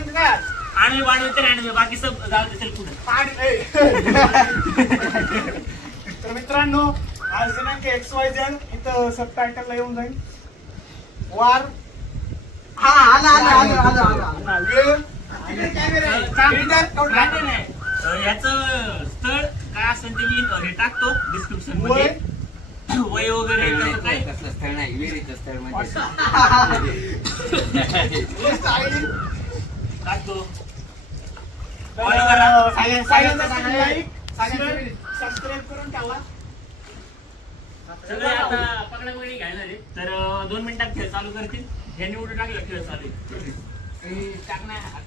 करायचं काय आणि वाढवते आणि बाकी सब जाऊ देतील पुढे तर मित्रांनो आज दिनांक XYZ इथं सबटायटलला येऊन जाईल वार याचं स्थळ काय असेल ते मी हे टाकतो डिस्क्रिप्शन मध्ये वय वगैरे कसलं स्थळ नाही विहिरीचं स्थळ म्हणजे टाकतो सबस्क्राईब करून टाका सगळे आता पकडापकडी घ्यायला तर 2 मिनिटात खेळ चालू करतील ह्यांनी उडून टाकलं खेळ चालू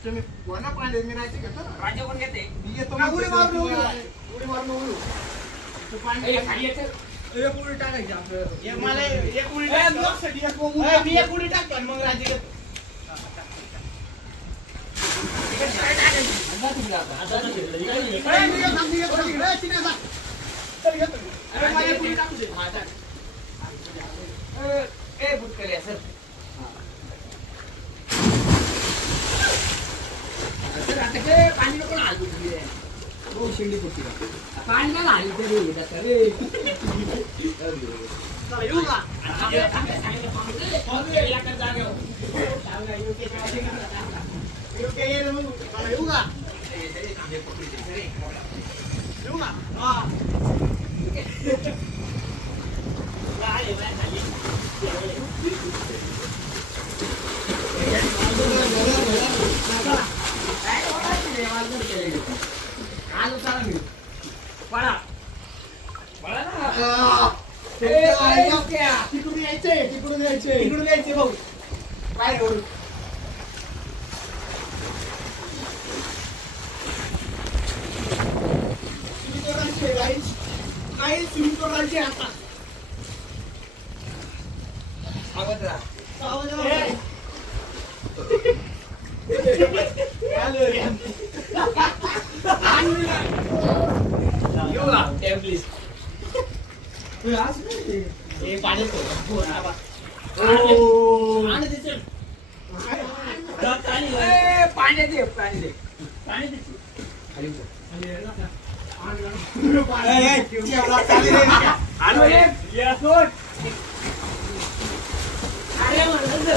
तुम्ही कोणा पाणी मी राहायचे घेतो राजा कोण घेते मी येतो उडी मारून पाणी एक उडी टाकायची आपलं मला एक उडी मी एक उडी टाकतो मग राजे घेतो पाणी नको हलू शिंडी कुठे पाणी काय हली तरी येऊ का येऊ का तिकडून यायचे भाऊ काय करू काही स्विमिंग करायचे आता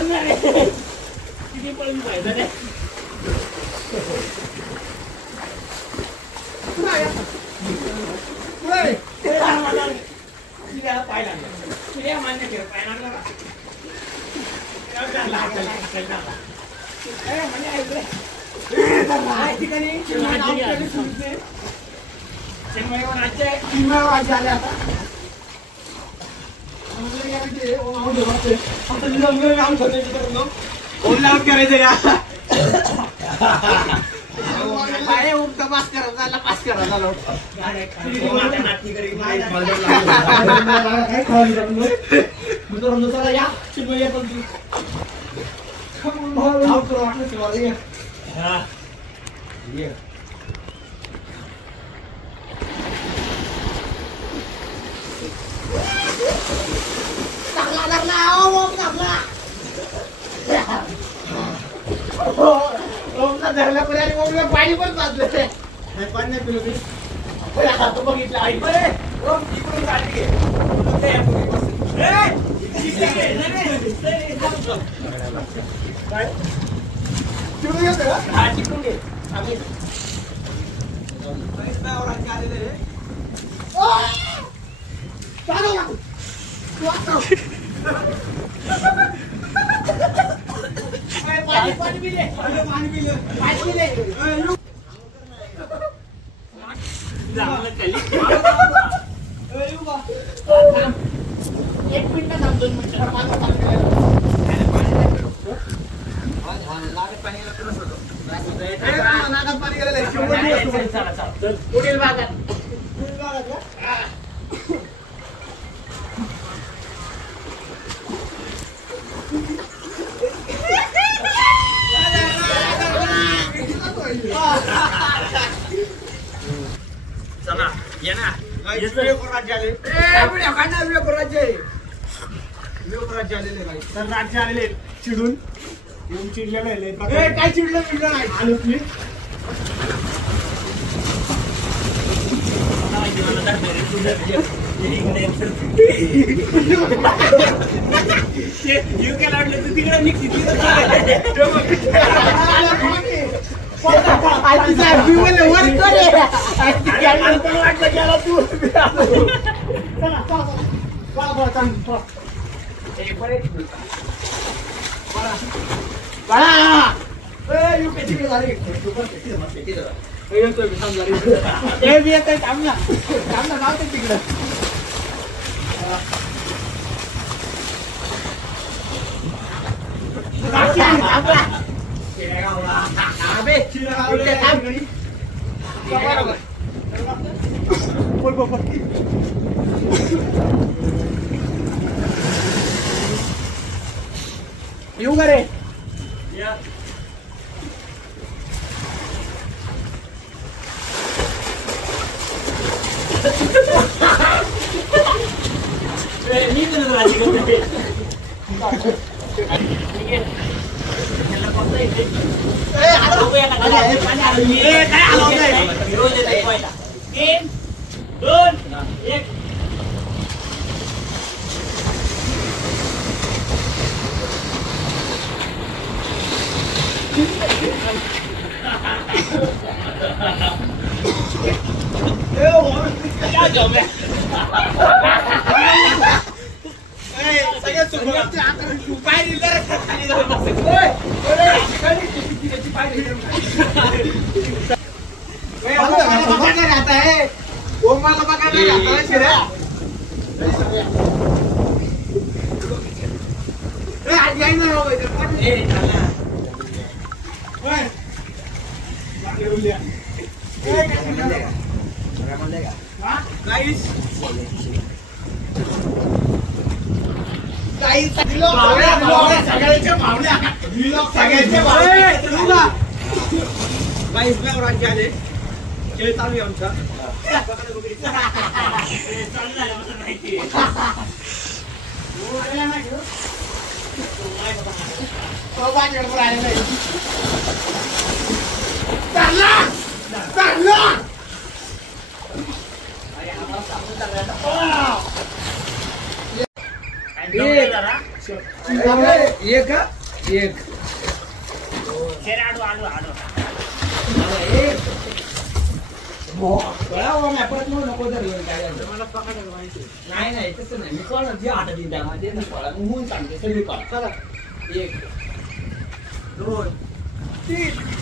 पाणी किती पळून पाहिजे पाहिला मान्य केलं पाहिला ठिकाणी करायचं का पास करा झाला धरला पाणी पण पाजलं पाणी नाही पिलो हात बघितलं आई इकडून गाडी घे चिकून घेतो हा चिकून घे पाणी पिले पाणी पिले पाणी पिले एक मिनिट थांब 2 मिनिटं नागात पाणी गेलेलं पुढील भागात चला ये ना राज्य आले राज्य आलेले तर राज्य आलेले चिडून चिडलेलं आहे काय चिडलं नाही आलोच मी तिकडं येऊ का रे एक नाही तसं नाही मी कोण जे आठ दिन त्यामध्ये होऊन सांगते सगळी चला 1 2 3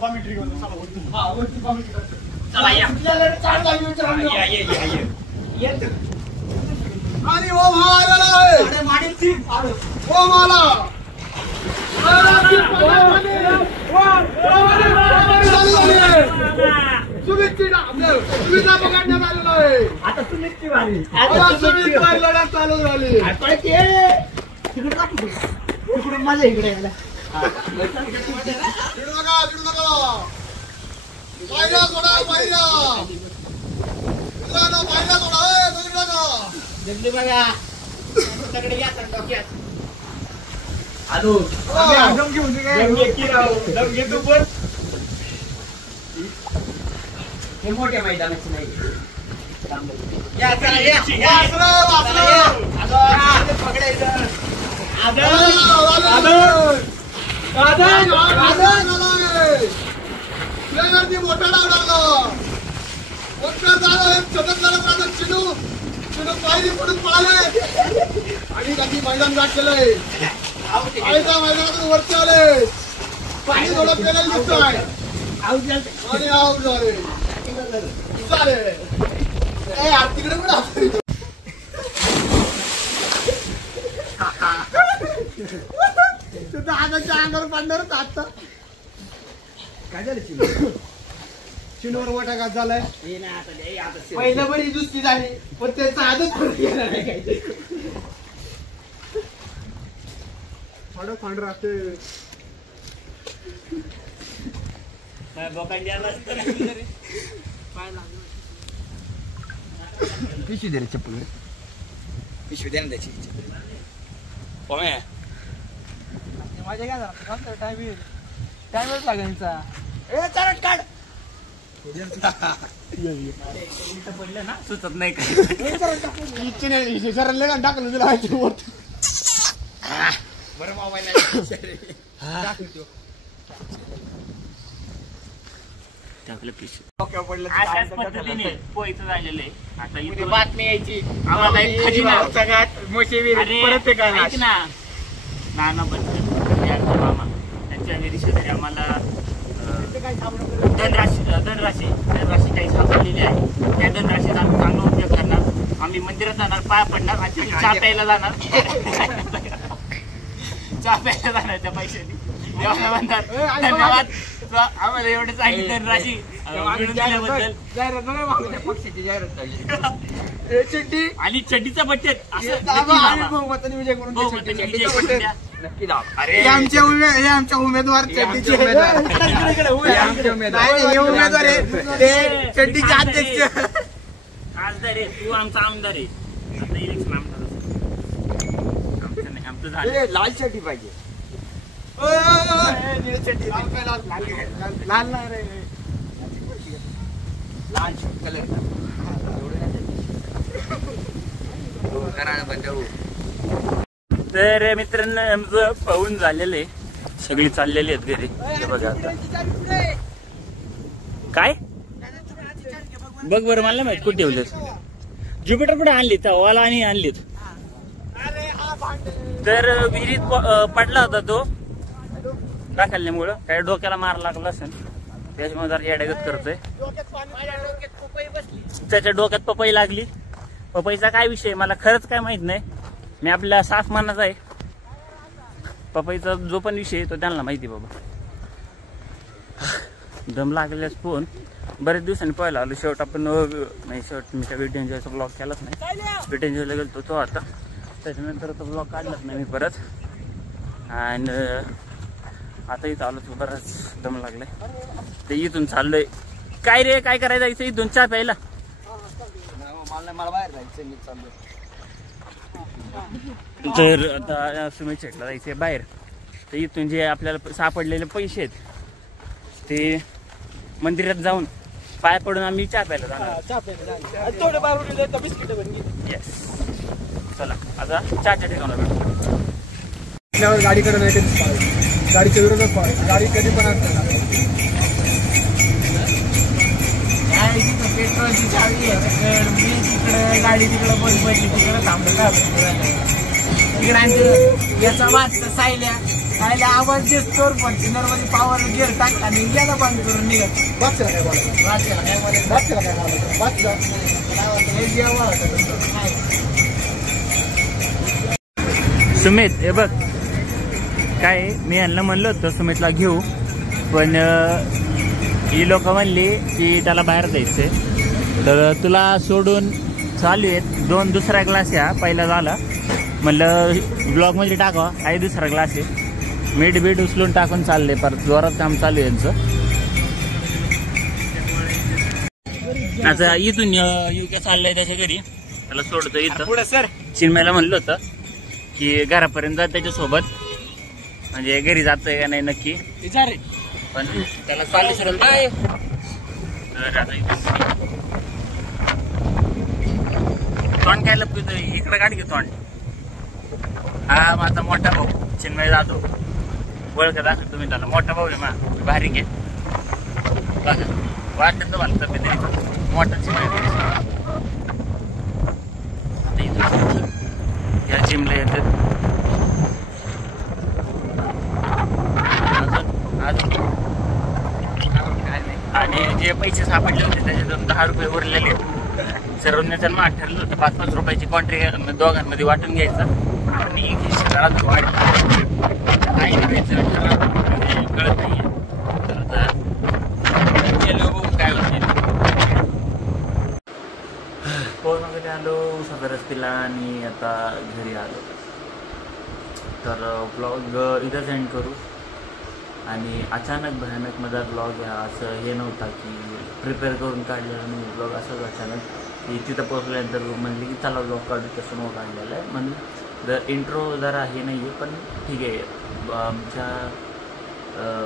कॉमेंट्री करतो चला वरती. हा वरती कॉमेंट्री करतो. चला या. आपल्याला चार जागी विचारायला या या या या. येत. आणि ओ महाराज आहे. अरे माणिकची आलो. ओ माला सुविधा पकडण्यात आलेला आहे. आता तुम्हीच ती वारी. सुविधा लढा चालू झाली. आता ते तिकडे का तिकडून माझ्या इकडे यायला. चिडू नका चिडू नका. पायऱ्या सोडा पायऱ्या. मित्रांनो पायऱ्या सोडा. चिडू नका. जगली बघा. तुमच्याकडे या डोक्यात. आलो. दम घेऊन दे काय. दम घे की राव. दम घे तू पण. हे मोठ्या मैदानाची नाही. या चला या. वासरं, वासरं. आदर पकडायचं. आदर. प्लेयरनी मोठा डाव टाकला. मोठा झाला छोटं झालं माझं चिडू चिडू पायरी पडून पळाले आणि काही मैदान गाठ केलंय. आईच्या मैदानातून वरती आले. पाणी थोडं पेलेलं दिसतंय आणि आऊट झाले. ए यार तिकडे पण असतो. दादाच्या अंगावर पडणारच आता. काय झालं चिनवर मोठा घात झालाय. पहिलं बरी दुसरी झाली पण त्याचा आजच गेला नाही काही. फांड राहते. पिशवी दे रे चप्पल. पिशवी द्या ना त्याची. माझ्या काय झालं टाइमच लागायचा. ए चरट काढ. पडलं ना सुचत नाही काय. टाकलं तिला वरती. बरं मोबाईल टाकलं पिशवी. अशाच पद्धतीने पोहायचं झालेलं आहे. आता इथे बातमी यायची. आम्हाला एक खजिना सगळ्यात मोठे परत ते काय ऐक ना. नाना बच्चन मामा त्यांच्या निरीक्षेसाठी आम्हाला धनराशी काही सापडलेली आहे. त्या धनराशीचा आम्ही चांगला उपयोग करणार. आम्ही मंदिरात जाणार, पाया पडणार आणि चहा प्यायला जाणार. चहा प्यायला जाणार त्या पैशाने. देवाला म्हणतात धन्यवाद. आम्हाला एवढं चांगली धनराशी मिळून दिल्याबद्दल. पक्षाची जाहिरात आणि चड्डीचा बट्टेत असं बहुमताने विजय करून द्या. बहुमताने विजय करून द्या. नक्की दाव. हे आमच्या उमेदवार चड्डीचे उमेदवार आहे. ते चड्डीचे अध्यक्ष. खासदार आहे तू, आमचा आमदार आहे. आता इलेक्शन आमदार आमचं नाही, आमचं झालं. लाल चड्डी पाहिजे. लाल नाही रे. लाल कलर. तर मित्रांनो आमचं पाहून झालेलं आहे. सगळी चाललेली आहेत घरी. हे बघा आता काय बघ बरं. मला माहित कुठे ठेवलं. ज्युपिटर पण आणलीत हवाला आणि आणलीत. तर विहिरीत पडला होता तो टाकल्यामुळं. काय डोक्याला मार लागला असेल त्याच्यामुळे जरा येड्यागत करतोय. त्याच्या डोक्यात पपई लागली. पपईचा काय विषय मला खरंच काय माहित नाही. मी आपल्या साफ मानाचा आहे. पपईचा जो पण विषय तो त्यांना माहिती बाबा. दम लागल्यास फोन बरेच दिवसांनी पहिला आलो. शेवट आपण नाही शेवट मी त्या वेट एन्जॉयचा ब्लॉग केलाच नाही. वेट एन्जॉयला गेलो तो आता. त्याच्यानंतर तो ब्लॉग काढलाच नाही मी परत. आणि आता इथं आलो तो बराच दम लागलाय. ते इथून चाललोय. काय रे काय करायचं इथं इथून चहा प्यायला. मला बाहेर जायचं मी चाललो. तर आता सुमित शेटला जायचंय बाहेर. तर इथून जे आपल्याला सापडलेले पैसे आहेत ते मंदिरात जाऊन पाय पडून आम्ही चहा प्यायला जाणार. थोडे बाहेर बिस्किट बनली. येस चला आता चहाच्या ठिकाणी भेटू. गाडीकडे नाही कधीच पाहायचं. गाडीच्या विरोधात पाहायचं. गाडी कधी पण असते. पेट्रोलची चावी आहे. मी तिकडे गाडी तिकडे बसली तिकडे थांबलं. तिकडे याचा वाचता सायल्या काय आवाज दिसतो फॉर्च्युनर मध्ये पॉवर गिअर टाक आणि गेला बंद करून निघत. बादशाला काय बोलायचं? बादशाला काय बोलायचं? बादशाला काय बोलायचं? बादशाह. काय होतं हे जेव्हा होतं तसं. काय? सुमित हे बघ काय मी यांना म्हणलं होतं सुमितला घेऊ, पण ही लोक म्हणली की त्याला बाहेर जायचंय, तर तुला सोडून चालू आहेत 2 दुसरा क्लास या पहिला झाला. म्हणलं ब्लॉगमध्ये टाकावा आहे दुसरा क्लास आहे. मीठ बीट उचलून टाकून चालले, परत जोरात काम चालू आहे यांचं. आता इथून युके चाललंय त्याच्या घरी, त्याला सोडतो इथं पुढे सर चिन्मयला म्हणलं होतं की घरापर्यंत जा त्याच्यासोबत, म्हणजे घरी जातोय का नाही नक्की, विचार पण त्याला चालले सर काय तर आता तोंड काय लपतो इकडे गाडी घे तोंड. हा माझा मोठा भाऊ चिन्मय जाधव, ओळखत असेल तुम्ही त्याला, मोठा भाऊ आहे मा भारी घे बघा, वाटतं तुम्हाला तब्येत मोठा चिन्मय. या जिमला येतात आणि जे पैसे सापडले होते त्याच्यातून 10 रुपये उरलेले. सर्वांनी त्यांना ठरलं होतं 5-5 रुपयाची कॉन्ट्रॅक्ट दोघांमध्ये वाटून घ्यायचं आणि घरात कळत नाहीये काय होते. फोन वगैरे आलो सदरच पिला आणि आता घरी आलो. तर ब्लॉग इथंच एंड करू. आणि अचानक भयानक माझा ब्लॉग हा असं हे नव्हता की प्रिपेअर करून काढलेला नाही ब्लॉग, असंच अचानक की तिथं पोचल्यानंतर म्हणली की चला ब्लॉग काढू, तसं मग काढलेलं आहे. म्हणून इंट्रो जरा हे नाही आहे, पण ठीक आहे. आमच्या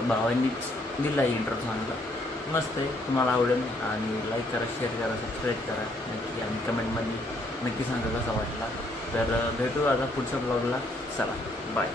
भावांनीच दिला आहे इंट्रो, चांगला मस्त आहे, तुम्हाला आवडेल. आणि लाईक करा, शेअर करा, सबस्क्राईब करा नक्की, आणि कमेंटमध्ये नक्की सांगा कसा वाटला. तर भेटू आता पुढच्या ब्लॉगला. चला बाय.